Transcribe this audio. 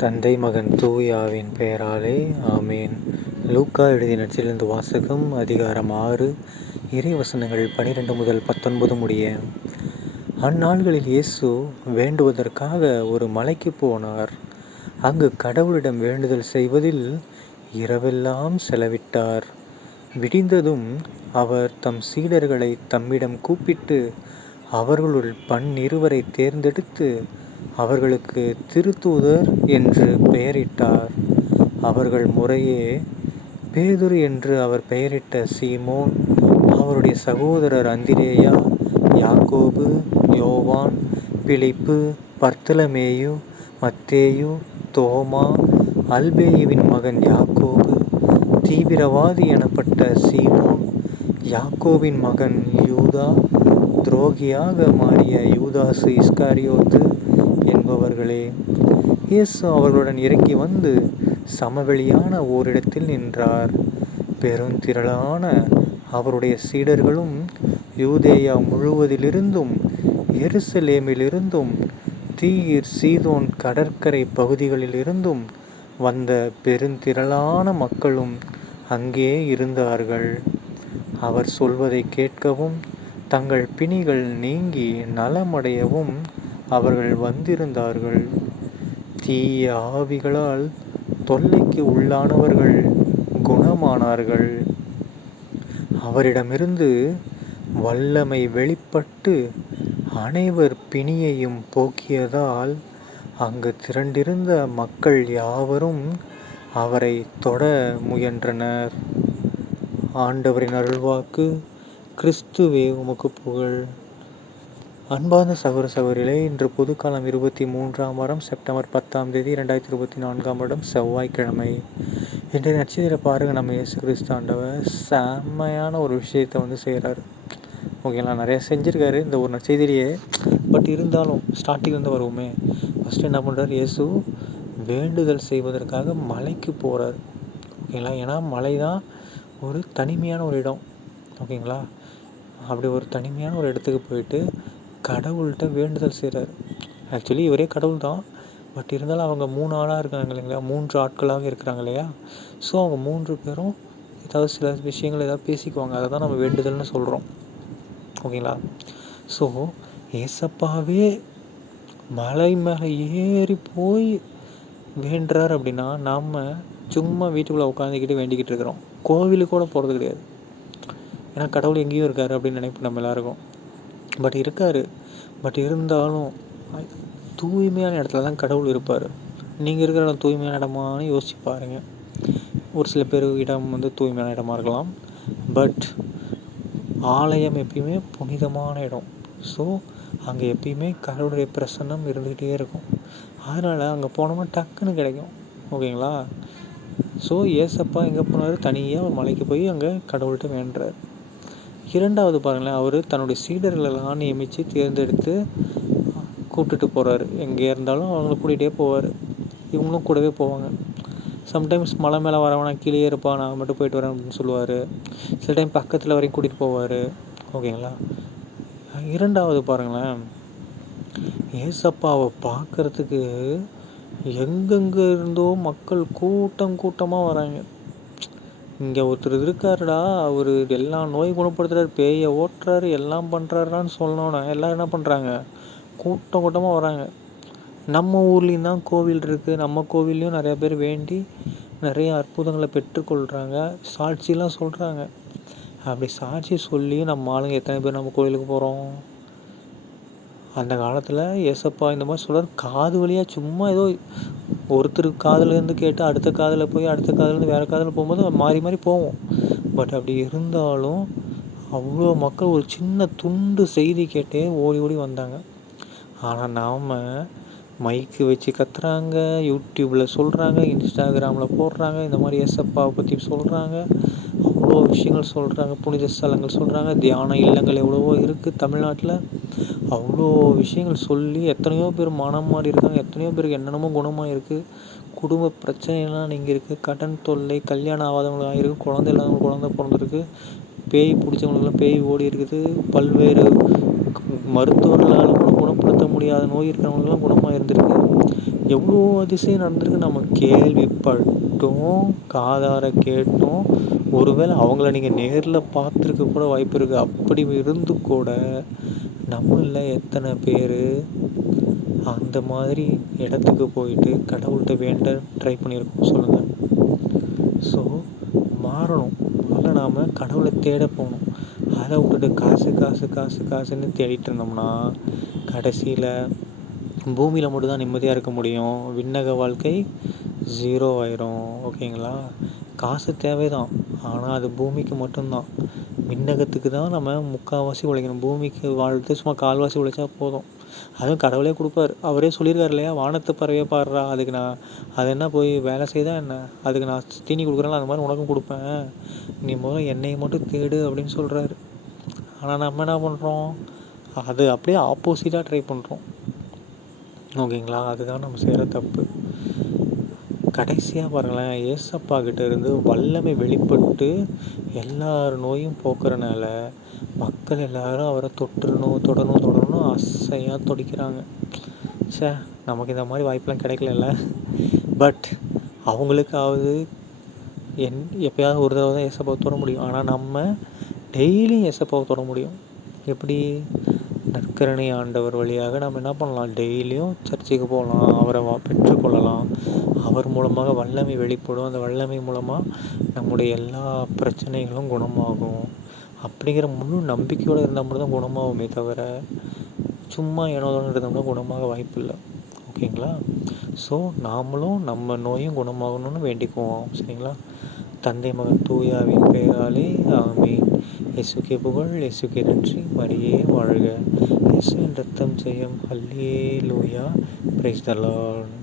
தந்தை மகன் தூய ஆவியின் பெயராலே ஆமேன். லூக்கா எழுதிய நற்செய்தியிலிருந்து வாசகம். அதிகாரம் 6, இறைவசனங்கள் 12 முதல் 19 முடிய. அந்நாள்களில் இயேசு வேண்டுவதற்காக ஒரு மலைக்கு போனார். அங்கு கடவுளிடம் வேண்டுதல் செய்வதில் இரவெல்லாம் செலவிட்டார். விடிந்ததும் அவர் தம் சீடர்களை தம்மிடம் கூப்பிட்டு அவர்களுள் 12 தேர்ந்தெடுத்து அவர்களுக்கு திருத்தூதர் என்று பெயரிட்டார். அவர்கள் முறையே பேதுரு என்று அவர் பெயரிட்ட சீமோன், அவருடைய சகோதரர் அந்திரேயா, யாக்கோபு, யோவான், பிலிப்பு, பர்த்தலமேயு, மத்தேயு, தோமா, அல்பேயுவின் மகன் யாக்கோபு, தீவிரவாதி எனப்பட்ட சீமோன், யாக்கோபின் மகன் யூதா, துரோகியாக மாறிய யூதாசு இஸ்காரியோத்து என்பவர்களே. இயேசு அவர்களுடன் இறங்கி வந்து சமவெளியான ஓரிடத்தில் நின்றார். பெருந்திரளான அவருடைய சீடர்களும் யூதேயா முழுவதிலிருந்தும் எருசலேமிலிருந்தும் தீர் சீதோன் கடற்கரை பகுதிகளிலிருந்தும் வந்த பெருந்திரளான மக்களும் அங்கே இருந்தார்கள். அவர் சொல்வதை கேட்கவும் தங்கள் பிணிகள் நீங்கி நலமடையவும் அவர்கள் வந்திருந்தார்கள். தீய ஆவிகளால் தொல்லைக்கு உள்ளானவர்கள் குணமானார்கள். அவரிடமிருந்து வல்லமை வெளிப்பட்டு அனைவர் பிணியையும் போக்கியதால் அங்கு திரண்டிருந்த மக்கள் யாவரும் அவரை தொட முயன்றனர். ஆண்டவரின் அருள்வாக்கு. கிறிஸ்துவே உமக்கு புகழ். அன்பார்ந்த சகோதர சகோதரிகளே, இன்று பொதுக்காலம் 23ஆம் வாரம் செப்டம்பர் 10ஆம் தேதி 2024ஆம் வருடம் செவ்வாய்க்கிழமை. இன்றைய நட்சத்திர பாருங்க, நம்ம இயேசு கிறிஸ்து ஆண்டவர் செம்மையான ஒரு விஷயத்தை செய்கிறாரு. ஓகேங்களா, நிறைய செஞ்சுருக்காரு இந்த ஒரு நற்செய்தியிலேயே. பட் இருந்தாலும் ஸ்டார்டிங்லேருந்து வருவோமே. ஃபஸ்ட்டு என்ன பண்ணுறாரு, இயேசு வேண்டுதல் செய்வதற்காக மலைக்கு போகிறார். ஓகேங்களா, ஏன்னா மலை தான் ஒரு தனிமையான ஒரு இடம். ஓகேங்களா, அப்படி ஒரு தனிமையான ஒரு இடத்துக்கு போயிட்டு கடவுள்கிட்ட வேண்டுதல் செய்கிறார். ஆக்சுவலி இவரே கடவுள் தான், பட் இருந்தாலும் அவங்க 3 ஆளாக இருக்காங்க இல்லைங்களா, 3 ஆட்களாக இருக்கிறாங்க இல்லையா. ஸோ அவங்க 3 பேரும் ஏதாவது சில விஷயங்கள் ஏதாவது பேசிக்குவாங்க. அதை தான் நம்ம வேண்டுதல்னு சொல்கிறோம். ஓகேங்களா, ஸோ ஏசப்பாவே மலை மேலே ஏறி போய் வேண்டுறார் அப்படின்னா நாம் சும்மா வீட்டுக்குள்ளே உட்காந்துக்கிட்டு வேண்டிக்கிட்டு இருக்கிறோம். கோவிலுக்கு கூட போகிறது கிடையாது. ஏன்னா கடவுள் எங்கேயும் இருக்கார் அப்படின்னு நினைப்போம் நம்ம எல்லாருக்கும். பட் இருக்கார். பட் இருந்தாலும் தூய்மையான இடத்துல தான் கடவுள் இருப்பார். நீங்கள் இருக்கிற இடம் தூய்மையான இடமானு யோசிச்சு பாருங்கள். ஒரு சில பேர் இடம் தூய்மையான இடமா இருக்கலாம். பட் ஆலயம் எப்பயுமே புனிதமான இடம். ஸோ அங்கே எப்பயுமே கடவுளுடைய பிரசன்னம் இருந்துக்கிட்டே இருக்கும். அதனால் அங்கே போனோம்னா டக்குன்னு கிடைக்கும். ஓகேங்களா, ஸோ ஏசப்பா எங்கே போனார், தனியாக ஒரு மலைக்கு போய் அங்கே கடவுள்கிட்ட வேண்டுறார். இரண்டாவது பாருங்களேன், அவர் தன்னுடைய சீடர்களெல்லாம் நியமித்து தேர்ந்தெடுத்து கூப்பிட்டுட்டு போகிறாரு. எங்கே இருந்தாலும் அவங்கள கூட்டிகிட்டே போவார். இவங்களும் கூடவே போவாங்க. சம்டைம்ஸ் மலை மேலே வரவனா கீழே இருப்பா, நான் மட்டும் போயிட்டு வரேன் அப்படின்னு சொல்லுவார். சில டைம் பக்கத்தில் வரைக்கும் கூட்டிகிட்டு போவார். ஓகேங்களா, இரண்டாவது பாருங்களேன், ஏசப்பாவை பார்க்குறதுக்கு எங்கெங்கே இருந்தோ மக்கள் கூட்டமாக வராங்க. இங்கே ஒருத்தர் இருக்காருடா, அவர் எல்லா நோய் குணப்படுத்துறாரு, பேயை ஓட்டுறாரு, எல்லாம் பண்ணுறாருடான்னு சொன்னோன்னே எல்லோரும் என்ன பண்ணுறாங்க, கூட்டமாக வராங்க. நம்ம ஊர்லேயும் தான் கோவில் இருக்குது. நம்ம கோவில்லையும் நிறையா பேர் வேண்டி நிறைய அற்புதங்களை பெற்றுக்கொள்கிறாங்க, சாட்சியெலாம் சொல்கிறாங்க. அப்படி சாட்சி சொல்லி நம்ம ஆளுங்க எத்தனை பேர் நம்ம கோவிலுக்கு போகிறோம்? அந்த காலத்தில் ஏசப்பா இந்த மாதிரி சொல்கிறார். காது வழியாக சும்மா ஏதோ ஒருத்தர் காதுலேருந்து கேட்டு அடுத்த காதில் போய் அடுத்த காதுலேருந்து வேறு காதில் போகும்போது மாறி மாறி போவோம். பட் அப்படி இருந்தாலும் அவ்வளோ மக்கள் ஒரு சின்ன துண்டு செய்தி கேட்டே ஓடி ஓடி வந்தாங்க. ஆனால் நாம் மைக்கு வச்சு கத்துறாங்க, யூடியூப்பில் சொல்கிறாங்க, இன்ஸ்டாகிராமில் போடுறாங்க, இந்த மாதிரி ஏசப்பாவை பற்றி சொல்கிறாங்க, அவ்வளோ விஷயங்கள் சொல்கிறாங்க, புனித ஸ்தலங்கள் சொல்கிறாங்க, தியான இல்லங்கள் எவ்வளவோ இருக்குது தமிழ்நாட்டில். அவ்வளோ விஷயங்கள் சொல்லி எத்தனையோ பேர் மனம் மாறி இருக்காங்க, எத்தனையோ பேருக்கு என்னென்னமோ குணமாக இருக்குது, குடும்ப பிரச்சனைலாம் நீங்கள் இருக்குது, கடன் தொல்லை, கல்யாணம் ஆகாதவங்களுக்கு ஆகிருக்கு, குழந்தை இல்லாதவங்களுக்கு குழந்தை பிறந்திருக்கு, பேய் பிடிச்சவங்களுக்குலாம் பேய் ஓடி இருக்குது, பல்வேறு மருத்துவர்களால் கூட குணப்படுத்த முடியாத நோய் இருக்கிறவங்களுக்குலாம் குணமாக இருந்திருக்கு. எவ்வளோ அதிசயம் நடந்திருக்கு நம்ம கேள்விப்பட்டும், காதார கேட்டும், ஒருவேளை அவங்கள நீங்கள் நேரில் பார்த்துருக்க கூட வாய்ப்பு இருக்குது. அப்படி இருந்து கூட நம்மள எத்தனை பேர் அந்த மாதிரி இடத்துக்கு போயிட்டு கடவுள்கிட்ட வேண்ட ட்ரை பண்ணியிருக்கோம் சொல்லுங்கள். ஸோ மாறணும். முதல்ல நாம் கடவுளை தேட போகணும். அதை விட்டுட்டு காசு காசு காசு காசுன்னு தேடிட்டு இருந்தோம்னா கடைசியில் பூமியில் மட்டும்தான் நிம்மதியாக இருக்க முடியும். விண்ணக வாழ்க்கை 0 ஆயிரும். ஓகேங்களா? காசு தேவைதான், ஆனால் அது பூமிக்கு மட்டும்தான். விண்ணகத்துக்கு தான் நம்ம முக்கால்வாசி உழைக்கணும். பூமிக்கு வாழ்த்து சும்மா கால்வாசி உழைச்சா போதும். அதுவும் கடவுளே கொடுப்பார். அவரே சொல்லியிருக்காரு இல்லையா, வானத்து பறவையை பாடுறா, அதுக்கு நான் அது என்ன போய் வேலை செய்தா என்ன, அதுக்கு நான் தீனி கொடுக்குறேன்னா அது மாதிரி உனக்கும் கொடுப்பேன், நீ முதல்ல என்னையை மட்டும் தேடு அப்படின்னு சொல்கிறாரு. ஆனால் நம்ம என்ன பண்ணுறோம், அது அப்படியே ஆப்போசிட்டாக ட்ரை பண்ணுறோம். ஓகேங்களா? அதுதான் நம்ம செய்கிற தப்பு. கடைசியாக பாருங்களேன், ஏசப்பா கிட்ட இருந்து வல்லமை வெளிப்பட்டு எல்லார் நோயும் போக்குறனால மக்கள் எல்லாரும் அவரை தொடரணும் ஆசையாக துடிக்கிறாங்க. சே, நமக்கு இந்த மாதிரி வாய்ப்பெலாம் கிடைக்கல. பட் அவங்களுக்காவது எப்போயாவது ஒரு தடவை தான் ஏசப்பாவை தொட முடியும். ஆனால் நம்ம டெய்லியும் ஏசப்பாவை தொட முடியும். எப்படி? நற்கருணை ஆண்டவர் வழியாக நம்ம என்ன பண்ணலாம், டெய்லியும் சர்ச்சுக்கு போகலாம், அவரை பெற்றுக்கொள்ளலாம். அவர் மூலமாக வல்லமை வெளிப்படும். அந்த வல்லமை மூலமாக நம்முடைய எல்லா பிரச்சனைகளும் குணமாகும். அப்படிங்கிற முழு நம்பிக்கையோடு இருந்தால் மட்டும் தான் குணமாகுமே தவிர சும்மா ஏனோதானு இருந்தோம்னா குணமாக வாய்ப்பு இல்லை. ஓகேங்களா? ஸோ நாமளும் நம்ம நோயும் குணமாகணும்னு வேண்டிக்குவோம். சரிங்களா? தந்தை மகன் தூயாவின் பெயராலே ஆமீன். இயேசுக்கே புகழ், இயேசுக்கே நன்றி, மரியே வாழ்க. இயேசுவின் ரத்தம் ஜெயம். அல்லேலூயா. Praise the Lord.